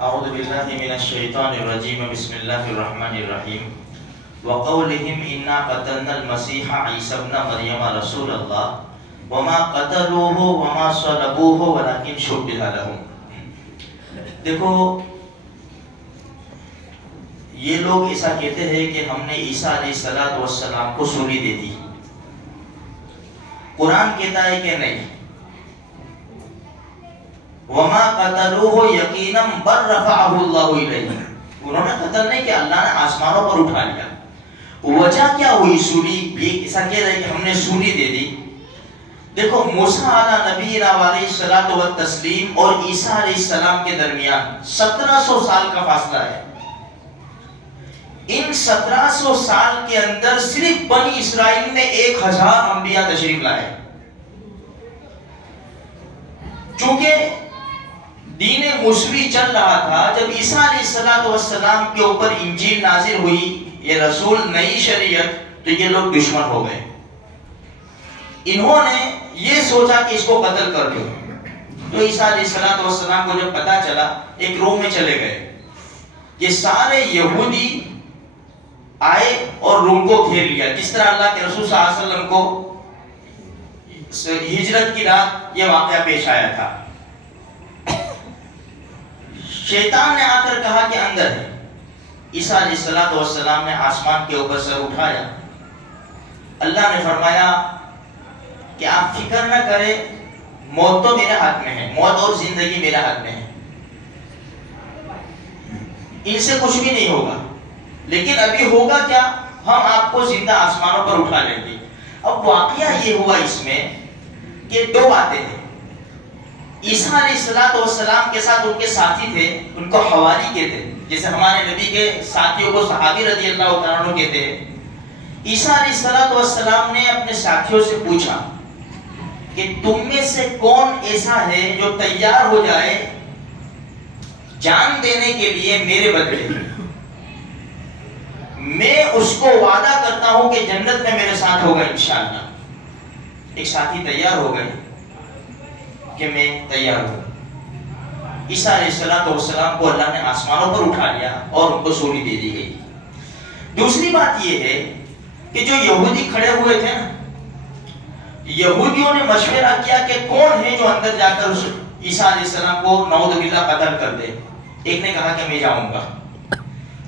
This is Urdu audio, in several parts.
اعوذ باللہ من الشیطان الرجیم بسم اللہ الرحمن الرحیم وقولہم انا قتلنا المسیح عیسی ابن مریم رسول اللہ وما قتلوہ وما صلبوہ ولکن شبہ لہم۔ دیکھو یہ لوگ ایسا کہتے ہیں کہ ہم نے عیسیٰ علیہ السلام کو سولی دے دی۔ قرآن کہتا ہے کہ نہیں، وما قتلوہ یقینا بل رفعہ اللہ الیہ، انہوں نے قتل نہیں کہ اللہ نے آسمانوں پر اٹھا لیا۔ وجہ کیا ہوئی سولی؟ یہ ایسا کہہ رہے کہ ہم نے سولی دے دی۔ دیکھو موسیٰ علیہ نبینا علیہ الصلوۃ والتسلیم اور عیسیٰ علیہ السلام کے درمیان 1700 سال کا فاصلہ ہے۔ ان 1700 سال کے اندر صرف بنی اسرائیل میں 1000 انبیاء تشریف لائے۔ چونکہ دین موسوی چل رہا تھا، جب عیسیٰ علیہ السلام کے اوپر انجیل نازل ہوئی، یہ رسول نئی شریعت، تو یہ لوگ دشمن ہو گئے۔ انہوں نے یہ سوچا کہ اس کو قتل کر دو۔ تو عیسیٰ علیہ السلام کو جب پتا چلا، ایک روم میں چلے گئے۔ یہ سارے یہودی آئے اور روم کو گھیر لیا، جس طرح اللہ کے رسول صلی اللہ علیہ وسلم کو ہجرت کی رات یہ واقعہ پیش آیا تھا۔ شیطان نے آ کر کہا کہ اندر ہے۔ عیسیٰ علیہ السلام نے آسمان کے اوپر سر اٹھایا۔ اللہ نے فرمایا کہ آپ فکر نہ کریں، موت تو میرے ہاتھ میں ہے، موت اور زندگی میرے ہاتھ میں ہے، ان سے کچھ بھی نہیں ہوگا، لیکن ابھی ہوگا کیا؟ ہم آپ کو زندہ آسمانوں پر اٹھا لیں گے۔ اب واقعہ یہ ہوا اس میں کہ دو باتیں ہیں۔ عیسیٰ علیہ السلام کے ساتھ ان کے ساتھی تھے، ان کو حواری کہتے ہیں، جیسے ہمارے نبی کے ساتھیوں کو صحابی رضی اللہ تعالیٰ عنہ کہتے ہیں۔ عیسیٰ علیہ السلام نے اپنے ساتھیوں سے پوچھا کہ تم میں سے کون ایسا ہے جو تیار ہو جائے جان دینے کے لیے میرے بدلے؟ میں اس کو وعدہ کرتا ہوں کہ جنت میں میرے ساتھ ہوگا انشاءاللہ۔ ایک ساتھی تیار ہو گئے کہ میں تیار ہوں۔ عیسیٰ علیہ السلام کو اللہ نے آسمانوں پر اٹھا لیا اور ان کو سولی دے دی گئی۔ دوسری بات یہ ہے کہ جو یہودی کھڑے ہوئے تھے نا، یہودیوں نے مشورہ کیا کہ کون ہے جو اندر جا کر عیسیٰ علیہ السلام کو نعوذ باللہ قتل کر دے۔ ایک نے کہا کہ میں جاؤں گا۔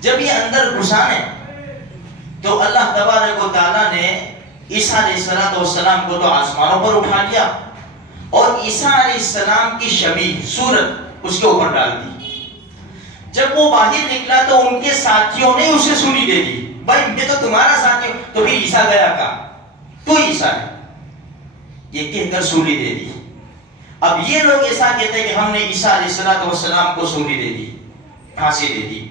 جب یہ اندر گھسانے تو اللہ تبارک و تعالیٰ نے عیسیٰ علیہ السلام کو تو آسمانوں پر اٹھا لیا اور عیسیٰ علیہ السلام کی شبیہ صورت اس کے اوپر ڈال دی۔ جب وہ باہر نکلا تو ان کے ساتھیوں نے اسے سولی دے دی۔ بھائی یہ تو تمہارا ساتھی، تو پھر عیسیٰ گیا کہاں؟ تو عیسیٰ ہے، یہ کہہ کر سولی دے دی۔ اب یہ لوگ ایسا کہتے ہیں کہ ہم نے عیسیٰ علیہ السلام کو سولی دے دی، پھانسی دے دی،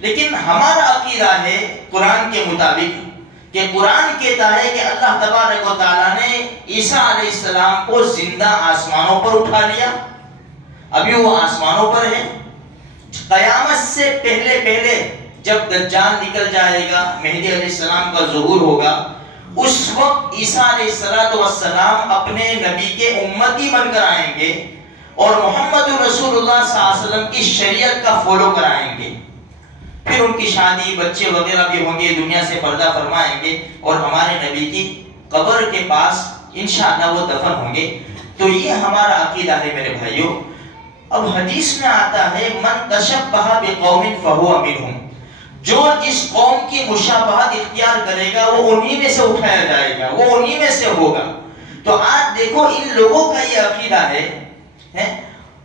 لیکن ہمارا عقیدہ ہے قرآن کے مطابق کہ قرآن کہتا ہے کہ اللہ تبارک و تعالیٰ نے عیسیٰ علیہ السلام کو زندہ آسمانوں پر اٹھا لیا، ابھی وہ آسمانوں پر ہے۔ قیامت سے پہلے پہلے جب دجال نکل جائے گا، مہدی علیہ السلام کا ظہور ہوگا، اس وقت عیسیٰ علیہ السلام اپنے نبی کے امتی بن کر آئیں گے اور محمد رسول اللہ صلی اللہ علیہ وسلم کی شریعت کا فالو کرائیں گے۔ پھر ان کی شادی، بچے وغیرہ بھی ہوں گے، دنیا سے پردہ فرمائیں گے اور ہمارے نبی کی قبر کے پاس انشاءاللہ وہ دفن ہوں گے۔ تو یہ ہمارا عقیدہ ہے میرے بھائیوں۔ اب حدیث میں آتا ہے من تشبہ بقوم فہو منہم، جو جس قوم کی مشابہت اختیار کرے گا وہ انہی میں سے اٹھایا جائے گا، وہ انہی میں سے ہوگا۔ تو آج دیکھو ان لوگوں کا یہ عقیدہ ہے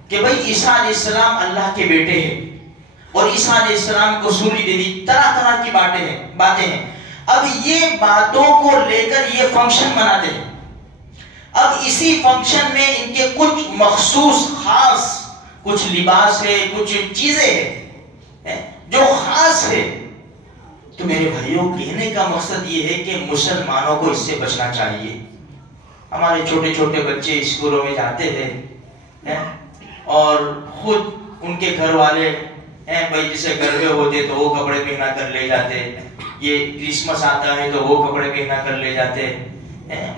کہ بھئی عیسیٰ علیہ السلام اللہ کے بیٹے ہیں اور عیسیٰ علیہ السلام کو سولی دے دی، طرح طرح کی باتیں ہیں۔ اب یہ باتوں کو لے کر یہ فنکشن مناتے ہیں۔ اب اسی فنکشن میں ان کے کچھ مخصوص خاص کچھ لباس ہے، کچھ چیزیں ہیں جو خاص ہے۔ تو میرے بھائیوں کہنے کا مقصد یہ ہے کہ مسلمانوں کو اس سے بچنا چاہیے۔ ہمارے چھوٹے چھوٹے بچے اسکولوں میں جاتے ہیں اور خود ان کے گھر والے بھائی جسے گربے ہوتے تو وہ کپڑے پہنا کر لے جاتے، یہ کرسمس آتا ہے تو وہ کپڑے پہنا کر لے جاتے۔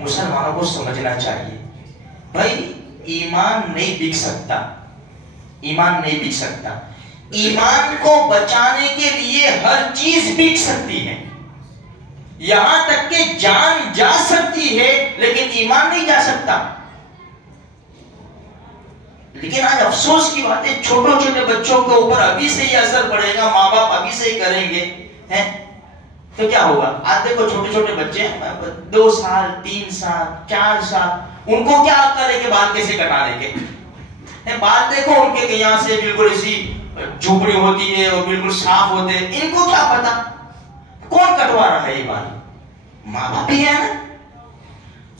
مسلمانوں کو سمجھنا چاہیے بھائی ایمان نہیں بک سکتا، ایمان نہیں بک سکتا۔ ایمان کو بچانے کے لیے ہر چیز بک سکتی ہے، یہاں تک کہ جان جا سکتی ہے لیکن ایمان نہیں جا سکتا۔ لیکن آج افسوس کی بات ہے، چھوٹے چھوٹے بچوں کے اوپر ابھی سے یہ اثر پڑے گا، ماں باپ ابھی سے ہی کریں گے تو کیا ہوگا؟ آج دیکھو چھوٹے چھوٹے بچے 2 سال 3 سال 4 سال، ان کو کیا عقل ہے کہ بال کیسے کٹانے کے؟ بال دیکھو ان کے یہاں سے بالکل ایسی جھوپڑی ہوتی ہے اور بالکل صاف ہوتے ہیں، ان کو کیا پتا کون کٹوا رہا ہے یہ بال؟ ماں باپ ہی ہے نا۔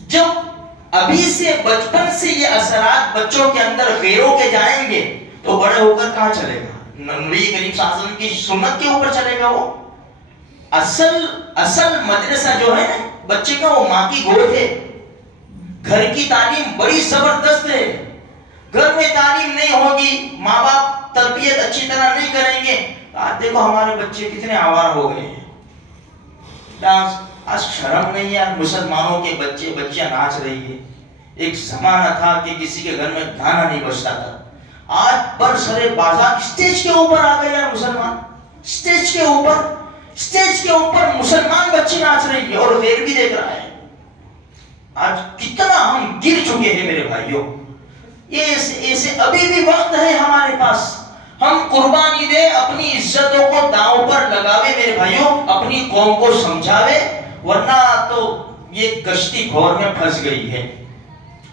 جب ابھی سے بچپن سے یہ اثرات بچوں کے اندر غیروں کے جائیں گے تو بڑے ہو کر کہاں چلے گا؟ نبی کریم صلی اللہ علیہ وسلم کی سنت کے اوپر چلے گا۔ وہ اصل مدرسہ جو ہے بچے کا وہ ماں کی گود ہے۔ گھر کی تعلیم بڑی زبردست ہے، گھر میں تعلیم نہیں ہوگی، ماں باپ تربیت اچھی طرح نہیں کریں گے، آج دیکھو ہمارے بچے کتنے آوارہ ہو گئے ہیں۔ آج شرم نہیں ہے مسلمانوں کے بچے بچیاں ناچ رہی ہے۔ ایک زمانہ تھا کہ کسی کے گھر میں گانا نہیں بجتا تھا، آج برسرے بازار اسٹیج کے اوپر آ گئے ہیں مسلمان، اسٹیج کے اوپر مسلمان بچے ناچ رہی ہے اور غیر بھی دیکھ رہا ہے۔ آج کتنا ہم گر چکے ہیں میرے بھائیوں، یہ ایسے ابھی بھی وقت ہے ہمارے پاس، ہم قربانی دے، اپنی عزتوں کو داؤں پر لگاوے میرے بھائیوں، اپنی قوم کو سمجھاوے، ورنہ تو یہ کشتی گھور میں پھنس گئی ہے۔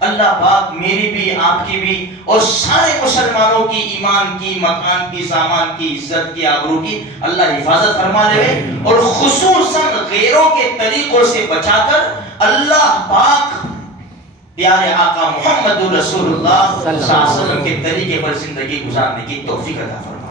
اللہ پاک میری بھی آپ کی بھی اور سارے مسلمانوں کی ایمان کی، مکان کی، سامان کی، عزت کی، آبرو کی اللہ حفاظت فرما لے، اور خصوصاً غیروں کے طریقوں سے بچا کر اللہ پاک پیارے آقا محمد رسول اللہ صلی اللہ علیہ وسلم کے طریقے پر زندگی گزارنے کی توفیق عطا فرما۔